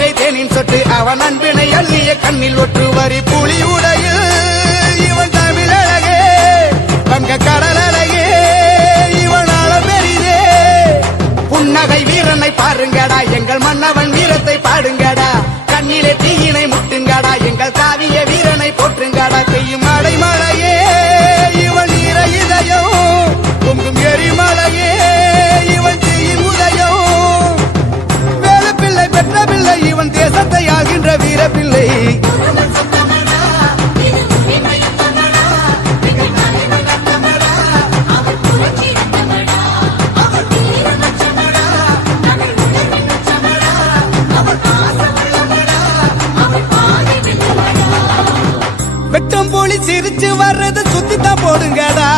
பகை தேனின் சொட்டு அவன் அன்பினை அள்ளிய கண்ணில் ஒற்று வரி புலி உடையில். இவன் தமிழழகே பங்க கடலழகே இவன் அள பெரிதே. புன்னகை வீரனை பாருங்கடா எங்கள் மன்னவன் தந்தையாகின்ற வீரப்பிள்ளை. வெட்டம் போலி சிரிச்சு வர்றத சுத்தி தான் போடுங்கடா